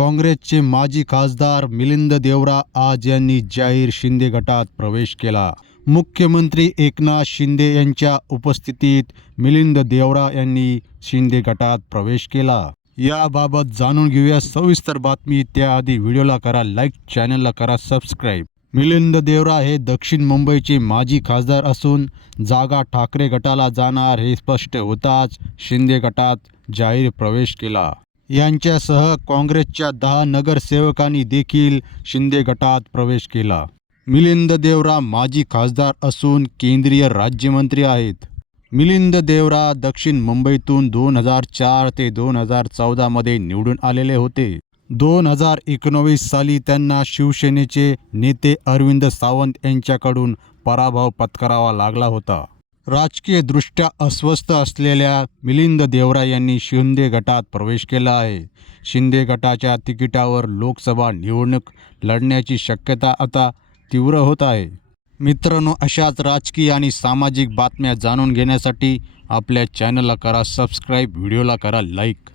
काँग्रेसचे माजी खासदार मिलिंद देवरा आज यांनी जाहीर शिंदे गटात प्रवेश केला. मुख्यमंत्री एकनाथ शिंदे यांच्या उपस्थितीत मिलिंद देवरा यांनी शिंदे गटात प्रवेश केला. याबाबत जाणून घेऊया सविस्तर बातमी. त्याआधी व्हिडिओला करा लाईक चॅनलला करा सबस्क्राईब. मिलिंद देवरा हे दक्षिण मुंबईचे माजी खासदार असून जागा ठाकरे गटाला जाणार हे स्पष्ट होताच शिंदे गटात जाहीर प्रवेश केला. यांच्यासह काँग्रेसच्या दहा नगरसेवकांनी देखील शिंदे गटात प्रवेश केला. मिलिंद देवरा माजी खासदार असून केंद्रीय राज्यमंत्री आहेत. मिलिंद देवरा दक्षिण मुंबईतून दोन हजार चार ते दोन हजार चौदामध्ये निवडून आलेले होते. दोन हजार एकोणवीस साली त्यांना शिवसेनेचे नेते अरविंद सावंत यांच्याकडून पराभव पत्करावा लागला होता. राजकीयदृष्ट्या अस्वस्थ असलेल्या मिलिंद देवरा यांनी शिंदे गटात प्रवेश केला आहे. शिंदे गटाच्या तिकिटावर लोकसभा निवडणूक लढण्याची शक्यता आता तीव्र होत आहे. मित्रांनो अशाच राजकीय आणि सामाजिक बातम्या जाणून घेण्यासाठी आपल्या चॅनलला करा सबस्क्राईब व्हिडिओला करा लाईक